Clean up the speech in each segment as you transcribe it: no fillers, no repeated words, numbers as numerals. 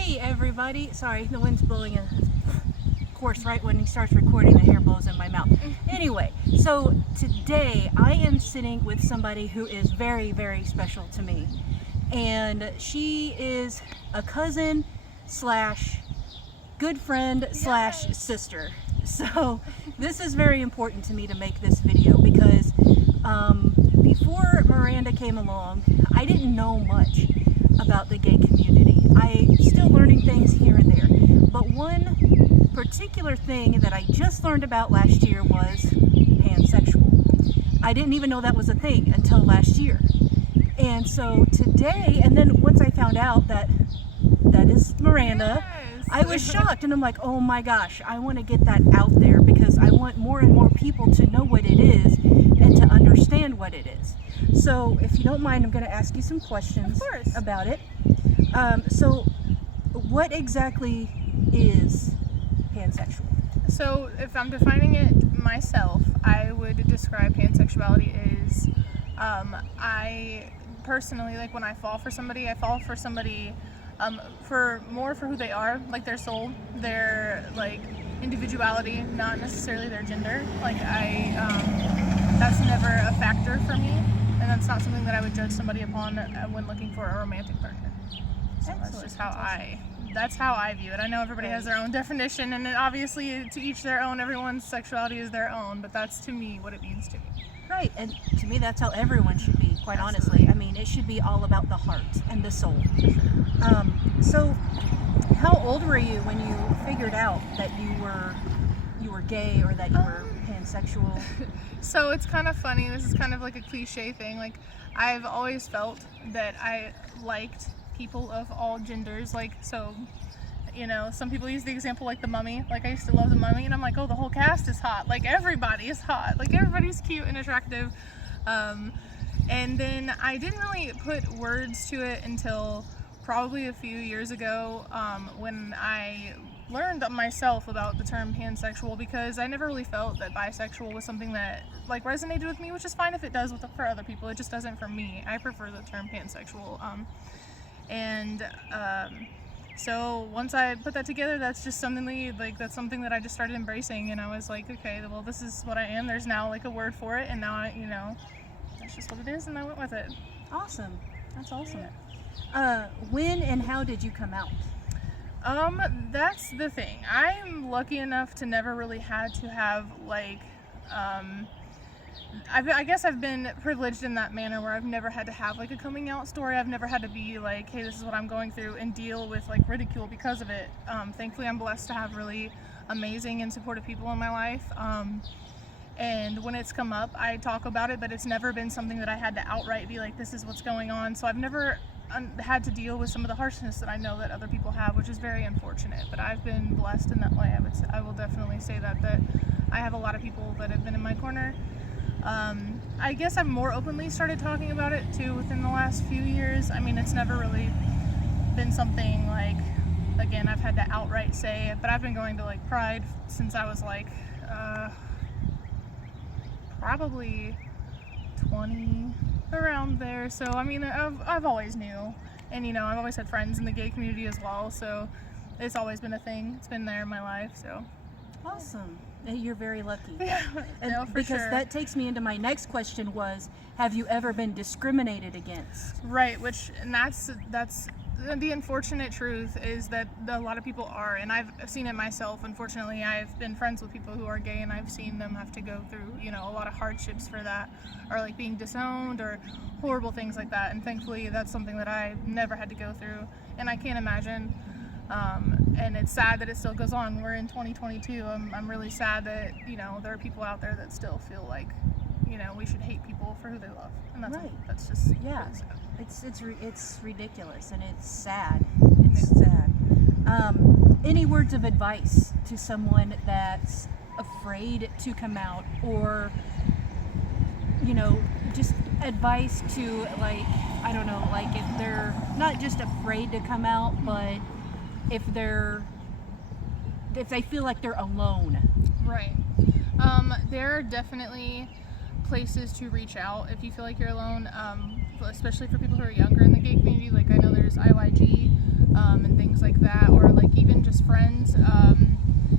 Hey everybody, sorry, the wind's blowing in. Of course, right when he starts recording, the hair blows in my mouth. Anyway, so today I am sitting with somebody who is very, very special to me. And she is a cousin slash good friend slash sister. So this is very important to me to make this video because before Miranda came along, I didn't know much about the gay community. I'm still learning things here and there. But one particular thing that I just learned about last year was pansexual. I didn't even know that was a thing until last year. And so today, and then once I found out that is Miranda, Yes. I was shocked, and I'm like, oh my gosh, I want to get that out there because I want more and more people to know what it is and to understand what it is. So if you don't mind, I'm going to ask you some questions about it. So what exactly is pansexual? So if I'm defining it myself, I would describe pansexuality as I personally, like when I fall for somebody, for who they are, like their soul, their like individuality, not necessarily their gender. Like that's never a factor for me, and that's not something that I would judge somebody upon when looking for a romantic partner. So that's just that's how I view it. I know everybody has their own definition, and obviously to each their own. Everyone's sexuality is their own, but that's to me what it means to me. Right, and to me that's how everyone should be, quite honestly. I mean, it should be all about the heart and the soul. So how old were you when you figured out that you were gay or that you were pansexual? So it's kind of funny, this is kind of like a cliche thing, like I've always felt that I liked people of all genders, like, so, you know, some people use the example like the Mummy, like I used to love the Mummy, and I'm like, oh, the whole cast is hot, like everybody is hot, like everybody's cute and attractive, and then I didn't really put words to it until probably a few years ago, when I learned myself about the term pansexual, because I never really felt that bisexual was something that like resonated with me, which is fine if it does for other people, it just doesn't for me. I prefer the term pansexual, so once I put that together, that's just something that's something that I just started embracing, and I was like, okay, well, this is what I am. There's now like a word for it, and now that's just what it is, and I went with it. Awesome. That's awesome. When and how did you come out? That's the thing. I'm lucky enough to never really had to have like, I guess I've been privileged in that manner where I've never had to have like a coming out story. I've never had to be like, hey, this is what I'm going through, and deal with like ridicule because of it. Thankfully, I'm blessed to have really amazing and supportive people in my life. And when it's come up, I talk about it, but it's never been something that I had to outright be like, this is what's going on. So I've never had to deal with some of the harshness that I know that other people have, which is very unfortunate, but I've been blessed in that way. I will definitely say that I have a lot of people that have been in my corner. I guess I've more openly started talking about it too within the last few years. I mean, it's never really been something like, again, I've had to outright say it, but I've been going to like Pride since I was like probably 20, around there. So I mean, I've always knew, and I've always had friends in the gay community as well, so it's always been a thing. It's been there in my life. So awesome. You're very lucky. And no, because sure. That takes me into my next question was, have you ever been discriminated against? Right, and that's the unfortunate truth is that a lot of people are, and I've seen it myself. Unfortunately, I've been friends with people who are gay, and I've seen them have to go through, a lot of hardships for that, or like being disowned or horrible things like that. And thankfully, that's something that I never had to go through, and I can't imagine. And it's sad that it still goes on. We're in 2022. I'm really sad that there are people out there that still feel like we should hate people for who they love, and that's right. That's just yeah. Really sad. It's ridiculous, and it's sad. It's sad. Any words of advice to someone that's afraid to come out, or just advice to, like, I don't know, like if they're not just afraid to come out, but if they feel like they're alone. Right. There are definitely places to reach out if you feel like you're alone, especially for people who are younger in the gay community. Like I know there's IYG, and things like that, or like even just friends.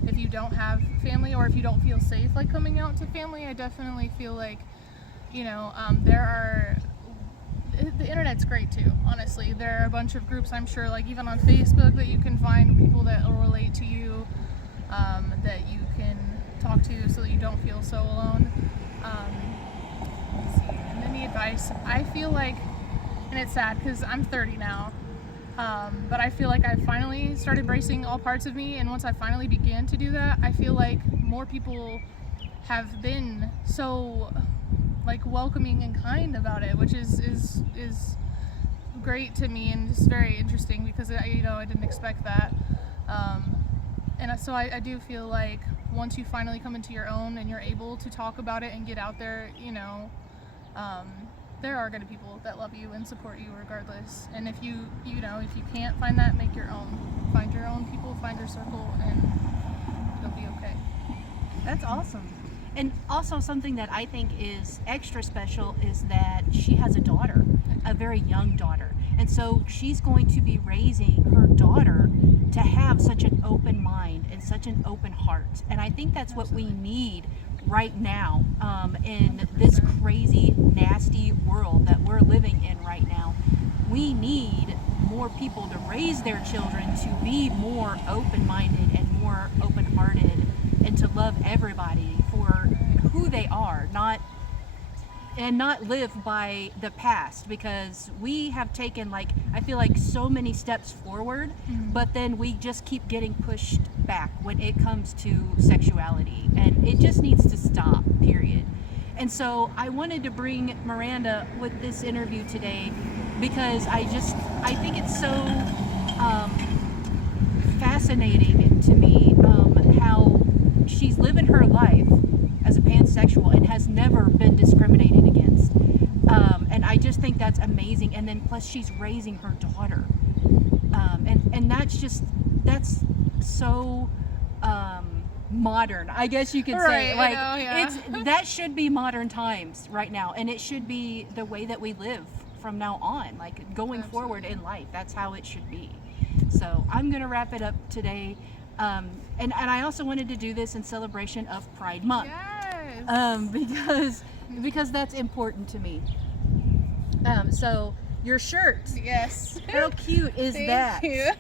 If you don't have family, or if you don't feel safe like coming out to family, I definitely feel like, you know, the internet's great too, honestly. There are a bunch of groups, I'm sure, like even on Facebook, that you can find people that will relate to you, that you can talk to so that you don't feel so alone. Let's see. And then the advice, I feel like, and it's sad because I'm 30 now, but I feel like I finally started embracing all parts of me, and once I finally began to do that, I feel like more people have been so like welcoming and kind about it, which is great to me, and just very interesting because I didn't expect that. And so I do feel like once you finally come into your own and you're able to talk about it and get out there, there are going to be people that love you and support you regardless. And if you can't find that, make your own. Find your own people, find your circle, and it'll be okay. That's awesome. And also something that I think is extra special is that she has a daughter, a very young daughter. And so she's going to be raising her daughter to have such an open mind and such an open heart. And I think that's what we need right now, in this crazy, nasty world that we're living in right now. We need more people to raise their children to be more open-minded and more open-hearted, and to love everybody for who they are, not live by the past, because we have taken, like, I feel like so many steps forward, but then we just keep getting pushed back when it comes to sexuality, and it just needs to stop, period. And so I wanted to bring Miranda with this interview today because I think it's so fascinating to me, how she's living her life as a pansexual and has never been discriminated against. And I just think that's amazing. And then plus she's raising her daughter. And that's so modern, I guess you could say. Like, that should be modern times right now. And it should be the way that we live from now on, like going forward in life. That's how it should be. So I'm going to wrap it up today. And I also wanted to do this in celebration of Pride Month. Yes. Because that's important to me. So your shirt. Yes. How cute is that? Thank you.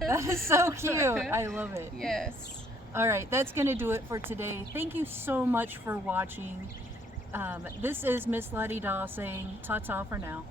That is so cute. I love it. Yes. All right, that's going to do it for today. Thank you so much for watching. This is Miss Lottie Daw saying ta-ta for now.